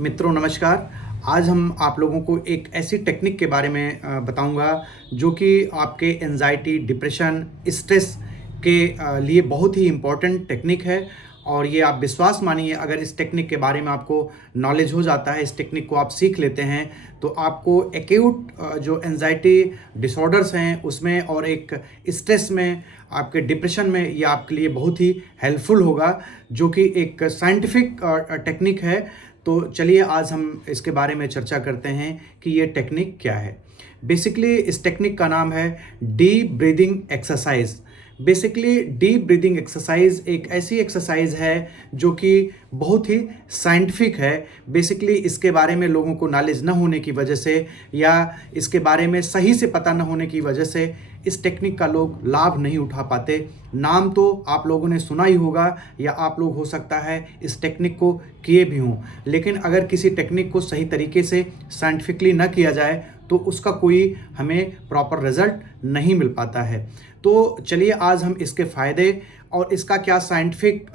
मित्रों नमस्कार। आज हम आप लोगों को एक ऐसी टेक्निक के बारे में बताऊंगा जो कि आपके एंजाइटी, डिप्रेशन, स्ट्रेस के लिए बहुत ही इम्पोर्टेंट टेक्निक है। और ये आप विश्वास मानिए, अगर इस टेक्निक के बारे में आपको नॉलेज हो जाता है, इस टेक्निक को आप सीख लेते हैं, तो आपको एक्यूट जो एंजाइटी डिसऑर्डर्स हैं उसमें और एक स्ट्रेस में, आपके डिप्रेशन में, ये आपके लिए बहुत ही हेल्पफुल होगा, जो कि एक साइंटिफिक टेक्निक है। तो चलिए आज हम इसके बारे में चर्चा करते हैं कि ये टेक्निक क्या है। बेसिकली इस टेक्निक का नाम है deep breathing exercise. Basically deep breathing exercise एक ऐसी एक्सरसाइज है जो कि बहुत ही साइंटिफिक है। बेसिकली इसके बारे में लोगों को नॉलेज न होने की वजह से या इसके बारे में सही से पता न होने की वजह से इस टेक्निक का लोग लाभ नहीं उठा पाते। नाम तो आप लोगों ने सुना ही होगा या आप लोग हो सकता है इस टेक्निक को किए भी हों, लेकिन अगर किसी टेक्निक को सही तरीके से साइंटिफिकली न किया जाए तो उसका कोई हमें प्रॉपर रिजल्ट नहीं मिल पाता है। तो चलिए आज हम इसके फ़ायदे और इसका क्या साइंटिफिक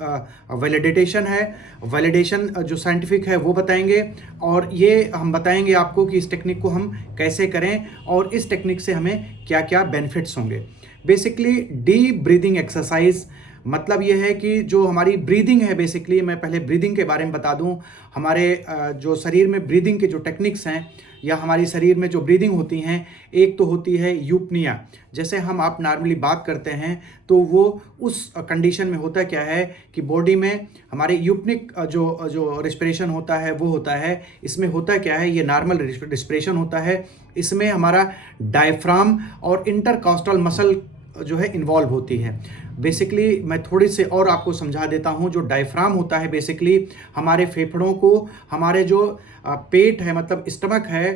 वैलिडेशन है, वैलिडेशन जो साइंटिफिक है वो बताएंगे, और ये हम बताएंगे आपको कि इस टेक्निक को हम कैसे करें और इस टेक्निक से हमें क्या क्या बेनिफिट्स होंगे। बेसिकली डीप ब्रीदिंग एक्सरसाइज मतलब ये है कि जो हमारी ब्रीदिंग है, बेसिकली मैं पहले ब्रीदिंग के बारे में बता दूं। हमारे जो शरीर में ब्रीदिंग के जो टेक्निक्स हैं या हमारी शरीर में जो ब्रीदिंग होती हैं, एक तो होती है यूपनिया। जैसे हम आप नॉर्मली बात करते हैं तो वो उस कंडीशन में होता क्या है कि बॉडी में हमारे यूपनिक जो जो रिस्पिरेशन होता है वो होता है। इसमें होता क्या है, ये नॉर्मल रिस्पिरेशन होता है। इसमें हमारा डायफ्राम और इंटरकॉस्टल मसल जो है इन्वॉल्व होती है। बेसिकली मैं थोड़ी से और आपको समझा देता हूँ। जो डायफ्राम होता है बेसिकली हमारे फेफड़ों को, हमारे जो पेट है मतलब स्टमक है,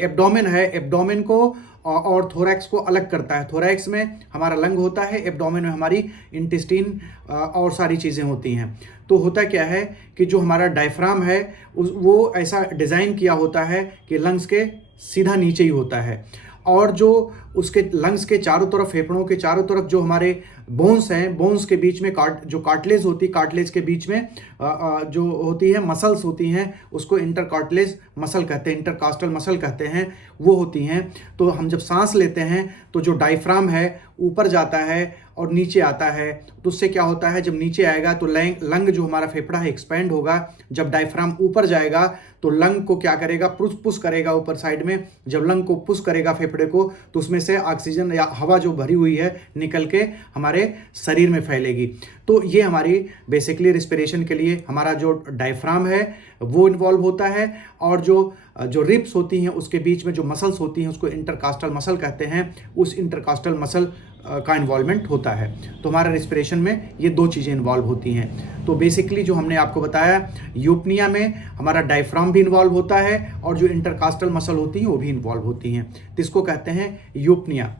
एब्डोमेन है, एब्डोमेन को और थोरैक्स को अलग करता है। थोरैक्स में हमारा लंग होता है, एब्डोमेन में हमारी इंटेस्टाइन और सारी चीज़ें होती हैं। तो होता क्या है कि जो हमारा डायफ्राम है वो ऐसा डिज़ाइन किया होता है कि लंग्स के सीधा नीचे ही होता है, और जो उसके लंग्स के चारों तरफ, फेफड़ों के चारों तरफ जो हमारे बोन्स हैं, बोन्स के बीच में जो कार्टिलेज होती है, कार्टिलेज के बीच में जो होती है मसल्स होती हैं, उसको इंटरकार्टिलेज मसल कहते हैं, इंटरकास्टल मसल कहते हैं, वो होती हैं। तो हम जब सांस लेते हैं तो जो डायफ्राम है ऊपर जाता है और नीचे आता है। तो उससे क्या होता है, जब नीचे आएगा तो लंग जो हमारा फेफड़ा है एक्सपेंड होगा। जब डायफ्राम ऊपर जाएगा तो लंग को क्या करेगा, पुश करेगा ऊपर साइड में। जब लंग को पुश करेगा फेफड़े को तो उसमें से ऑक्सीजन या हवा जो भरी हुई है निकल के हमारे शरीर में फैलेगी। तो ये हमारी बेसिकली रिस्पिरेशन के लिए हमारा जो डायफ्राम है वो इन्वॉल्व होता है, और जो रिब्स होती हैं उसके बीच में जो मसल्स होती हैं उसको इंटरकास्टल मसल कहते हैं, उस इंटरकास्टल मसल का इन्वॉल्वमेंट होता है। तो हमारा रिस्पिरेशन में ये दो चीज़ें इन्वॉल्व होती हैं। तो बेसिकली जो हमने आपको बताया, यूपनिया में हमारा डायफ्राम भी इन्वॉल्व होता है और जो इंटरकास्टल मसल होती हैं वो भी इन्वॉल्व होती हैं। तो इसको कहते हैं यूपनिया।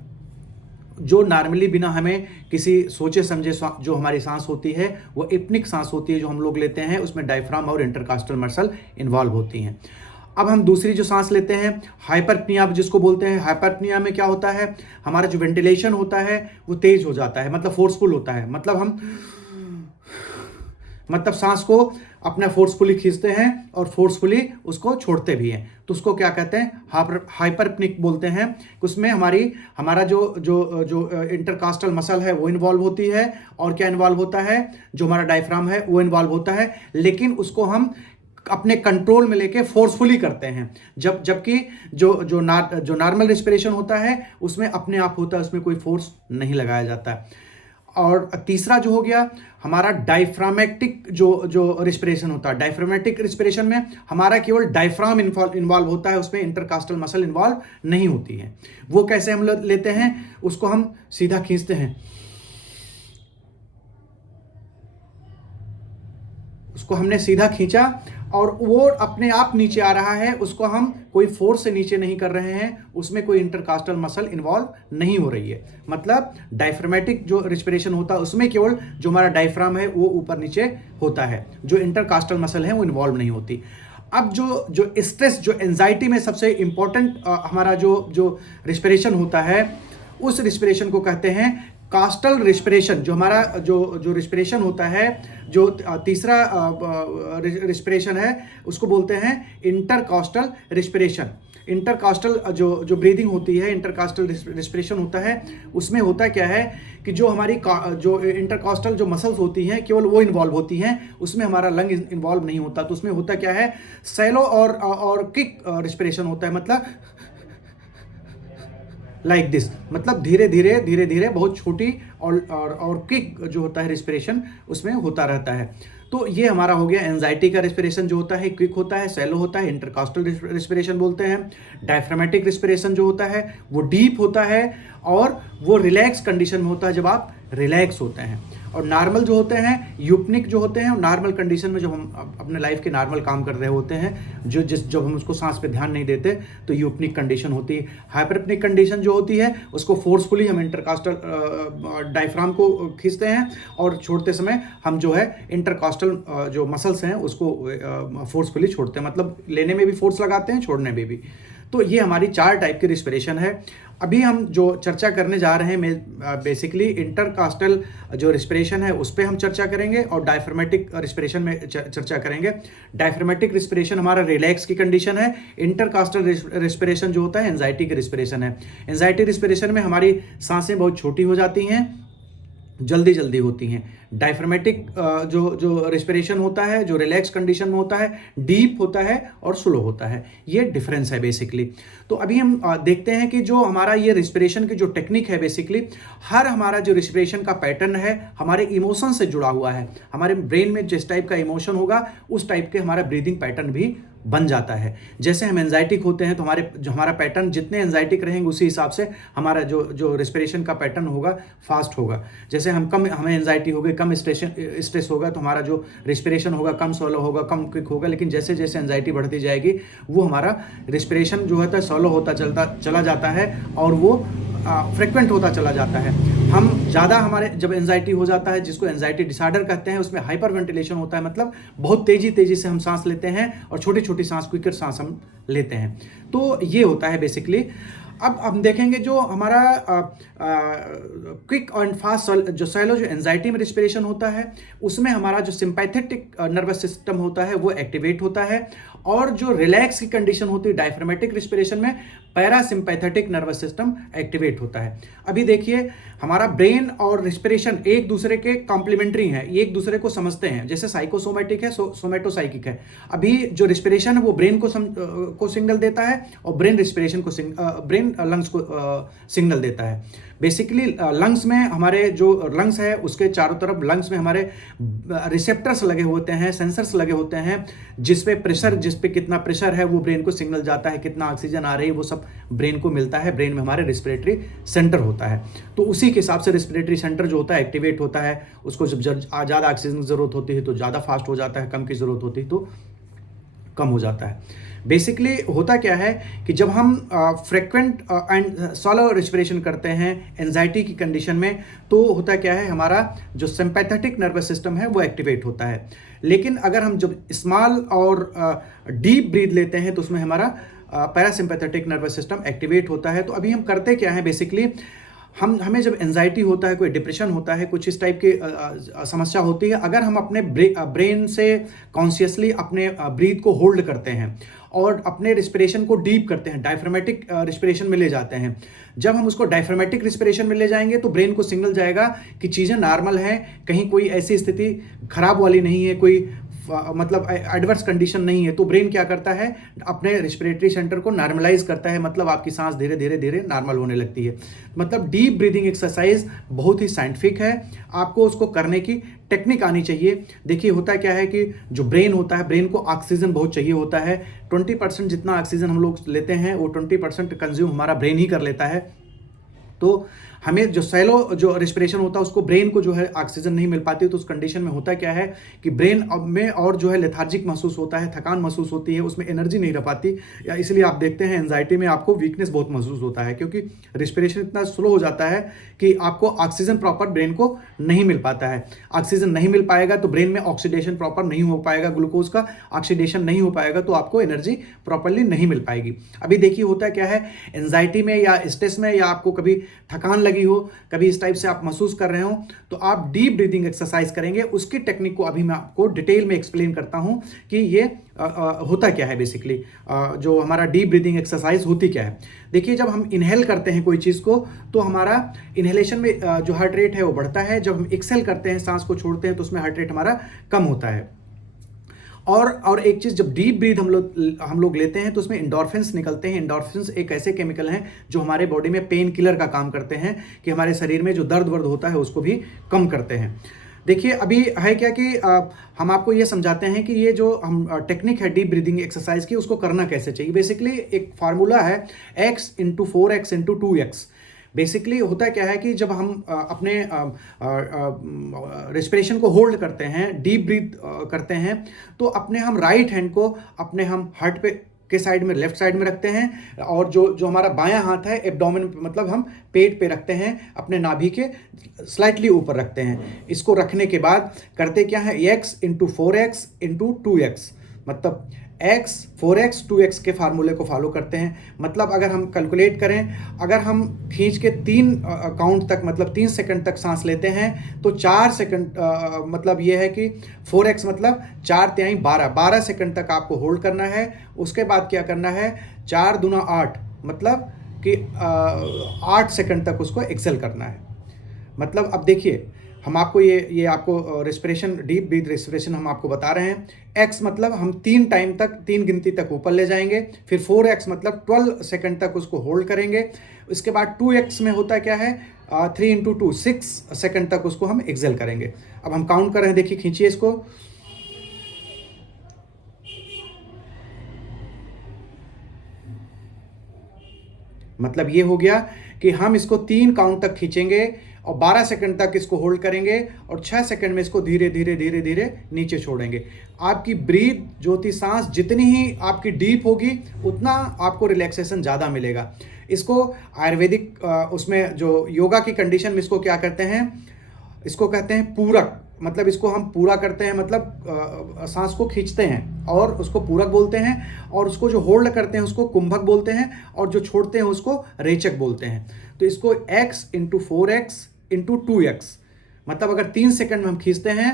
जो नॉर्मली बिना हमें किसी सोचे समझे जो हमारी सांस होती है वो एपनिक सांस होती है, जो हम लोग लेते हैं, उसमें डायफ्राम और इंटरकास्टल मसल इन्वॉल्व होती हैं। अब हम दूसरी जो सांस लेते हैं, हाइपरप्निया जिसको बोलते हैं। हाइपरप्निया में क्या होता है, हमारा जो वेंटिलेशन होता है वो तेज हो जाता है, मतलब फोर्सफुल होता है। मतलब सांस को अपना फोर्सफुली खींचते हैं और फोर्सफुली उसको छोड़ते भी हैं। तो उसको क्या कहते हैं, हाइपरप्निक बोलते हैं। उसमें हमारा जो इंटरकास्टल मसल है वो इन्वॉल्व होती है, और क्या इन्वॉल्व होता है, जो हमारा डायफ्राम है वो इन्वॉल्व होता है, लेकिन उसको हम अपने कंट्रोल में लेके फोर्सफुली करते हैं। जबकि जो नॉर्मल रिस्पिरेशन होता है उसमें अपने आप होता है, उसमें कोई फोर्स नहीं लगाया जाता है। और तीसरा जो हो गया हमारा डायफ्रामेटिक जो रिस्पिरेशन होता है। डायफ्रामेटिक रिस्पिरेशन में हमारा केवल डायफ्राम इन्वॉल्व होता है, उसमें इंटरकास्टल मसल इन्वॉल्व नहीं होती है। वो कैसे हम लेते हैं, उसको हम सीधा खींचते हैं, उसको हमने सीधा खींचा और वो अपने आप नीचे आ रहा है, उसको हम कोई फोर्स से नीचे नहीं कर रहे हैं, उसमें कोई इंटरकास्टल मसल इन्वॉल्व नहीं हो रही है। मतलब डायफ्रामेटिक जो रिस्पिरेशन होता है उसमें केवल जो हमारा डायफ्राम है वो ऊपर नीचे होता है, जो इंटरकास्टल मसल है वो इन्वॉल्व नहीं होती। अब जो स्ट्रेस, जो एंजाइटी में सबसे इंपॉर्टेंट हमारा जो रिस्पिरेशन होता है, उस रिस्पिरेशन को कहते हैं कास्टल रिस्पिरेशन, जो हमारा जो जो रिस्पिरेशन होता है, जो तीसरा रिस्पिरेशन है, उसको बोलते हैं इंटरकॉस्टल रिस्पिरेशन। इंटरकास्टल जो ब्रीदिंग होती है, इंटरकास्टल रिस्पिरेशन होता है, उसमें होता क्या है कि जो हमारी जो इंटरकास्टल जो मसल्स होती हैं केवल वो इन्वॉल्व होती हैं, उसमें हमारा लंग इन्वॉल्व नहीं होता। तो उसमें होता क्या है, सैलो और किक रिस्पिरेशन होता है, मतलब लाइक दिस, मतलब धीरे धीरे बहुत छोटी और क्विक जो होता है रिस्पिरेशन उसमें होता रहता है। तो ये हमारा हो गया एंजाइटी का रिस्पिरेशन, जो होता है क्विक होता है, सैलो होता है, इंटरकास्टल रिस्पिरेशन बोलते हैं। डायफ्रामेटिक रिस्पिरेशन जो होता है वो डीप होता है और वो रिलैक्स कंडीशन में होता है, जब आप रिलैक्स होते हैं। और नॉर्मल जो होते हैं, यूपनिक जो होते हैं, नॉर्मल कंडीशन में जब हम अपने लाइफ के नॉर्मल काम कर रहे होते हैं, जब हम उसको सांस पे ध्यान नहीं देते, तो यूपनिक कंडीशन होती है। हाइपरपनिक कंडीशन जो होती है उसको फोर्सफुली हम इंटरकास्टल डायफ्राम को खींचते हैं और छोड़ते समय हम जो है इंटरकास्टल जो मसल्स हैं उसको फोर्सफुली छोड़ते हैं, मतलब लेने में भी फोर्स लगाते हैं, छोड़ने में भी। तो ये हमारी 4 टाइप की रिस्पिरेशन है। अभी हम जो चर्चा करने जा रहे हैं बेसिकली इंटरकास्टल जो रिस्पिरेशन है उस पर हम चर्चा करेंगे और डायफ्रामेटिक रिस्पिरेशन में चर्चा करेंगे। डायफ्रामेटिक रिस्पिरेशन हमारा रिलैक्स की कंडीशन है। इंटरकास्टल रिस्पिरेशन जो होता है एंजाइटी की रिस्पिरेशन है। एंजाइटी रिस्पिरेशन में हमारी सांसें बहुत छोटी हो जाती हैं, जल्दी होती हैं। डायफ्रामेटिक जो रिस्पिरेशन होता है, जो रिलैक्स कंडीशन में होता है, डीप होता है और स्लो होता है। ये डिफरेंस है बेसिकली। तो अभी हम देखते हैं कि जो हमारा ये रिस्पिरेशन की जो टेक्निक है, बेसिकली हर हमारा जो रिस्पिरेशन का पैटर्न है हमारे इमोशन से जुड़ा हुआ है। हमारे ब्रेन में जिस टाइप का इमोशन होगा उस टाइप के हमारा ब्रीदिंग पैटर्न भी बन जाता है। जैसे हम एंजाइटिक होते हैं तो हमारा पैटर्न जितने एंजाइटिक रहेंगे उसी हिसाब से हमारा जो रिस्पिरेशन का पैटर्न होगा फास्ट होगा। जैसे हमें एंजाइटी होगी, कम स्ट्रेस होगा तो हमारा जो रिस्पिरेशन होगा कम सोलो होगा, कम क्विक होगा। लेकिन जैसे जैसे एंजाइटी बढ़ती जाएगी वो हमारा रिस्पिरेशन जो होता है सोलो होता चला जाता है और वो फ्रिक्वेंट होता चला जाता है। हम ज़्यादा हमारे जब एंजाइटी हो जाता है, जिसको एंजाइटी डिसऑर्डर कहते हैं, उसमें हाइपर वेंटिलेशन होता है, मतलब बहुत तेज़ी से हम सांस लेते हैं और छोटी छोटी सांस, क्विकर सांस हम लेते हैं। तो ये होता है बेसिकली। अब हम देखेंगे जो हमारा क्विक एंड फास्ट जो सैलो जो एंजाइटी में रिस्पिरेशन होता है उसमें हमारा जो सिंपैथेटिक नर्वस सिस्टम होता है वो एक्टिवेट होता है, और जो रिलैक्स की कंडीशन होती है डायफ्रामेटिक रिस्पिरेशन में पैरासिम्पैथेटिक नर्वस सिस्टम एक्टिवेट होता है। अभी देखिए हमारा ब्रेन और रिस्पिरेशन एक दूसरे के कॉम्प्लीमेंट्री हैं, ये एक दूसरे को समझते हैं। जैसे साइकोसोमैटिक है, सोमैटोसाइकिक है। अभी जो रिस्पिरेशन है वो ब्रेन को सिग्नल देता है और ब्रेन रिस्पिरेशन को ब्रेन लंग्स को सिग्नल देता है। बेसिकली लंग्स में हमारे जो लंग्स है उसके चारों तरफ लंग्स में हमारे रिसेप्टर्स लगे होते हैं, सेंसर्स लगे होते हैं, जिस पे कितना प्रेशर है वो ब्रेन को सिग्नल जाता है, कितना ऑक्सीजन आ रही है वो सब ब्रेन को मिलता है। ब्रेन में हमारे रिस्पिरेटरी सेंटर होता है, तो उसी के हिसाब से रिस्पिरेटरी सेंटर जो होता है एक्टिवेट होता है। उसको जब ज़्यादा ऑक्सीजन की ज़रूरत होती है तो ज़्यादा फास्ट हो जाता है, कम की ज़रूरत होती है तो कम हो जाता है। बेसिकली होता क्या है कि जब हम फ्रिक्वेंट एंड सॉलो रिस्पिरेशन करते हैं एंजाइटी की कंडीशन में, तो होता क्या है हमारा जो सिंपैथेटिक नर्वस सिस्टम है वो एक्टिवेट होता है। लेकिन अगर हम जब स्मॉल और डीप ब्रीथ लेते हैं तो उसमें हमारा पैरासिम्पैथेटिक नर्वस सिस्टम एक्टिवेट होता है। तो अभी हम करते क्या है बेसिकली, हमें जब एंजाइटी होता है, कोई डिप्रेशन होता है, कुछ इस टाइप की समस्या होती है, अगर हम अपने ब्रेन से कॉन्शियसली अपने ब्रीथ को होल्ड करते हैं और अपने रिस्पिरेशन को डीप करते हैं, डायफ्रामेटिक रिस्पिरेशन में ले जाते हैं। जब हम उसको डायफ्रामेटिक रिस्पिरेशन में ले जाएंगे तो ब्रेन को सिग्नल जाएगा कि चीज़ें नॉर्मल हैं, कहीं कोई ऐसी स्थिति खराब वाली नहीं है, कोई मतलब एडवर्स कंडीशन नहीं है। तो ब्रेन क्या करता है, अपने रिस्पिरेटरी सेंटर को नॉर्मलाइज करता है, मतलब आपकी सांस धीरे धीरे नॉर्मल होने लगती है। मतलब डीप ब्रीदिंग एक्सरसाइज बहुत ही साइंटिफिक है, आपको उसको करने की टेक्निक आनी चाहिए। देखिए होता क्या है कि जो ब्रेन होता है, ब्रेन को ऑक्सीजन बहुत चाहिए होता है। 20% जितना ऑक्सीजन हम लोग लेते हैं वो 20% कंज्यूम हमारा ब्रेन ही कर लेता है। तो हमें जो सैलो जो रिस्पिरेशन होता है उसको ब्रेन को जो है ऑक्सीजन नहीं मिल पाती, तो उस कंडीशन में होता क्या है कि ब्रेन में और जो है लेथार्जिक महसूस होता है, थकान महसूस होती है, उसमें एनर्जी नहीं रह पाती। या इसलिए आप देखते हैं एंजाइटी में आपको वीकनेस बहुत महसूस होता है, क्योंकि रिस्पिरेशन इतना स्लो हो जाता है कि आपको ऑक्सीजन प्रॉपर ब्रेन को नहीं मिल पाता है। ऑक्सीजन नहीं मिल पाएगा तो ब्रेन में ऑक्सीडेशन प्रॉपर नहीं हो पाएगा, ग्लूकोज का ऑक्सीडेशन नहीं हो पाएगा, तो आपको एनर्जी प्रॉपरली नहीं मिल पाएगी। अभी देखिए होता क्या है एंजाइटी में या स्ट्रेस में, या आपको कभी थकान लगी हो, कभी इस टाइप से आप महसूस कर रहे हो, तो आप डीप ब्रीदिंग एक्सरसाइज करेंगे। उसकी टेक्निक को अभी मैं आपको डिटेल में एक्सप्लेन करता हूँ कि ये होता क्या है बेसिकली, जो हमारा डीप ब्रीदिंग एक्सरसाइज होती क्या है। देखिए, जब हम इनहेल करते हैं कोई चीज़ को, तो हमारा इनहेलेशन में जो हार्ट रेट है वो बढ़ता है। जब हम एक्सेल करते हैं, सांस को छोड़ते हैं, तो उसमें हार्ट रेट हमारा कम होता है। और एक चीज़, जब डीप ब्रीथ हम लोग लेते हैं तो उसमें एंडोर्फिन्स निकलते हैं। एंडोर्फिन्स एक ऐसे केमिकल हैं जो हमारे बॉडी में पेन किलर का काम करते हैं, कि हमारे शरीर में जो दर्द वर्द होता है उसको भी कम करते हैं। देखिए, अभी है क्या कि हम आपको ये समझाते हैं कि ये जो हम टेक्निक है डीप ब्रीदिंग एक्सरसाइज की, उसको करना कैसे चाहिए। बेसिकली एक फार्मूला है x × 4x × 2x। बेसिकली होता क्या है कि जब हम अपने रेस्पिरेशन को होल्ड करते हैं, डीप ब्रीथ करते हैं, तो अपने हम राइट हैंड को अपने हम हार्ट पे के साइड में, लेफ्ट साइड में रखते हैं, और जो हमारा बायां हाथ है एब्डोमेन पे, मतलब हम पेट पे रखते हैं, अपने नाभि के स्लाइटली ऊपर रखते हैं। इसको रखने के बाद करते क्या है, x × 4x × 2x, मतलब x 4x 2x के फार्मूले को फॉलो करते हैं। मतलब अगर हम कैलकुलेट करें, अगर हम खींच के 3 काउंट तक, मतलब 3 सेकंड तक सांस लेते हैं, तो 4 सेकंड मतलब ये है कि 4x मतलब 4 तिहाई 12 सेकंड तक आपको होल्ड करना है। उसके बाद क्या करना है, 4 दूना 8, मतलब कि 8 सेकंड तक उसको एक्सेल करना है। मतलब अब देखिए, हम आपको ये आपको रेस्पिरेशन, डीप ब्रीथ रेस्पिरेशन हम आपको बता रहे हैं। x मतलब हम 3 टाइम तक, 3 गिनती तक ऊपर ले जाएंगे। फिर 4x मतलब 12 सेकंड तक उसको होल्ड करेंगे। इसके बाद 2x में होता क्या है, 3 × 2 6 सेकंड तक उसको हम एक्सेल करेंगे। अब हम काउंट कर रहे हैं, देखिए खींचिए इसको। मतलब ये हो गया कि हम इसको 3 काउंट तक खींचेंगे और 12 सेकंड तक इसको होल्ड करेंगे, और 6 सेकंड में इसको धीरे धीरे धीरे धीरे नीचे छोड़ेंगे। आपकी ब्रीथ जो होती, सांस जितनी ही आपकी डीप होगी, उतना आपको रिलैक्सेशन ज़्यादा मिलेगा। इसको आयुर्वेदिक उसमें जो योगा की कंडीशन में इसको क्या कहते हैं, इसको कहते हैं पूरक। मतलब इसको हम पूरा करते हैं, मतलब सांस को खींचते हैं और उसको पूरक बोलते हैं, और उसको जो होल्ड करते हैं उसको कुंभक बोलते हैं, और जो छोड़ते हैं उसको रेचक बोलते हैं। तो इसको x × 4x × 2x, मतलब अगर 3 सेकंड में हम खींचते हैं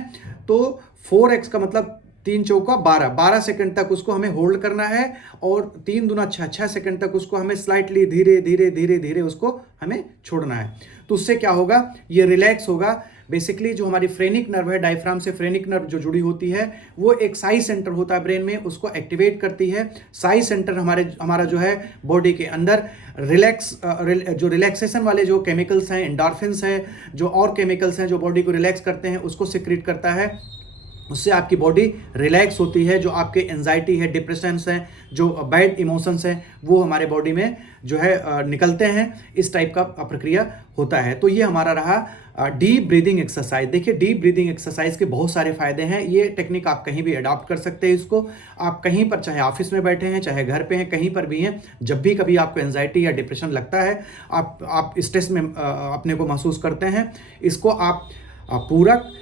तो 4x का मतलब 3 चौका 12 सेकंड तक उसको हमें होल्ड करना है, और 3 दूना 6 सेकंड तक उसको हमें स्लाइटली धीरे धीरे धीरे धीरे उसको हमें छोड़ना है। तो उससे क्या होगा, ये रिलैक्स होगा। बेसिकली जो हमारी फ्रेनिक नर्व है, डायफ्राम से फ्रेनिक नर्व जो जुड़ी होती है, वो एक साई सेंटर होता है ब्रेन में, उसको एक्टिवेट करती है। साई सेंटर हमारा जो है बॉडी के अंदर जो रिलैक्सेशन वाले जो केमिकल्स हैं, एंडोर्फिन्स हैं, जो और केमिकल्स हैं जो बॉडी को रिलैक्स करते हैं, उसको सिक्रीट करता है। उससे आपकी बॉडी रिलैक्स होती है। जो आपके एंजाइटी है, डिप्रेशंस हैं, जो बैड इमोशंस हैं, वो हमारे बॉडी में जो है निकलते हैं। इस टाइप का प्रक्रिया होता है। तो ये हमारा रहा डीप ब्रीदिंग एक्सरसाइज। देखिए, डीप ब्रीदिंग एक्सरसाइज के बहुत सारे फायदे हैं। ये टेक्निक आप कहीं भी अडॉप्ट कर सकते हैं। इसको आप कहीं पर, चाहे ऑफिस में बैठे हैं, चाहे घर पे हैं, कहीं पर भी हैं, जब भी कभी आपको एंजाइटी या डिप्रेशन लगता है, आप स्ट्रेस में अपने को महसूस करते हैं, इसको आप पूरक,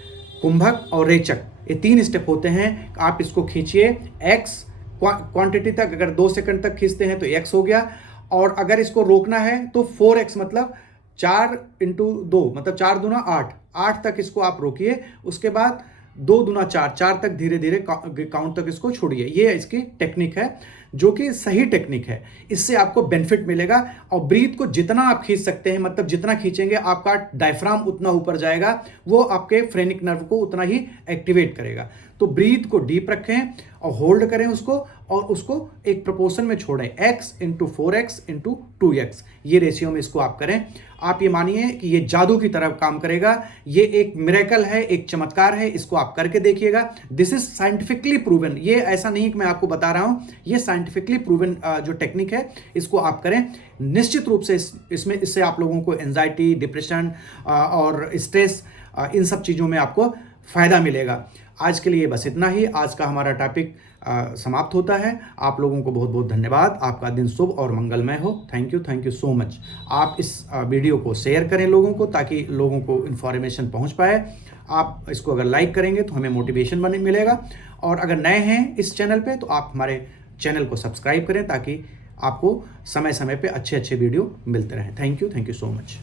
कुंभक और रेचक, ये 3 स्टेप होते हैं। आप इसको खींचिए x क्वांटिटी तक, अगर 2 सेकंड तक खींचते हैं तो x हो गया, और अगर इसको रोकना है तो 4x मतलब 4 × 2 मतलब 4 दूना 8 तक इसको आप रोकिए। उसके बाद 2 दूना 4 तक धीरे धीरे काउंट तक इसको छोड़िए। ये इसकी टेक्निक है, जो कि सही टेक्निक है। इससे आपको बेनिफिट मिलेगा। और ब्रीथ को जितना आप खींच सकते हैं, मतलब जितना खींचेंगे आपका डायफ्राम उतना ऊपर जाएगा, वो आपके फ्रेनिक नर्व को उतना ही एक्टिवेट करेगा। तो ब्रीथ को डीप रखें और होल्ड करें उसको, और उसको एक प्रोपोर्शन में छोड़ें, x × 4x × 2x, ये रेशियो में इसको आप करें। आप ये मानिए कि ये जादू की तरह काम करेगा। ये एक मिरेकल है, एक चमत्कार है। इसको आप करके देखिएगा। This is scientifically proven. ये ऐसा नहीं कि मैं आपको बता रहा हूं, ये साइंटिफिकली प्रूवन जो टेक्निक है, इसको आप करें। निश्चित रूप से इससे आप लोगों को एंजाइटी, डिप्रेशन और स्ट्रेस, इन सब चीज़ों में आपको फ़ायदा मिलेगा। आज के लिए बस इतना ही। आज का हमारा टॉपिक समाप्त होता है। आप लोगों को बहुत बहुत धन्यवाद। आपका दिन शुभ और मंगलमय हो। Thank you so much. आप इस वीडियो को शेयर करें लोगों को, ताकि लोगों को इन्फॉर्मेशन पहुंच पाए। आप इसको अगर लाइक करेंगे तो हमें मोटिवेशन मिलेगा। और अगर नए हैं इस चैनल पे, तो आप हमारे चैनल को सब्सक्राइब करें, ताकि आपको समय समय पे अच्छे वीडियो मिलते रहें। Thank you so much.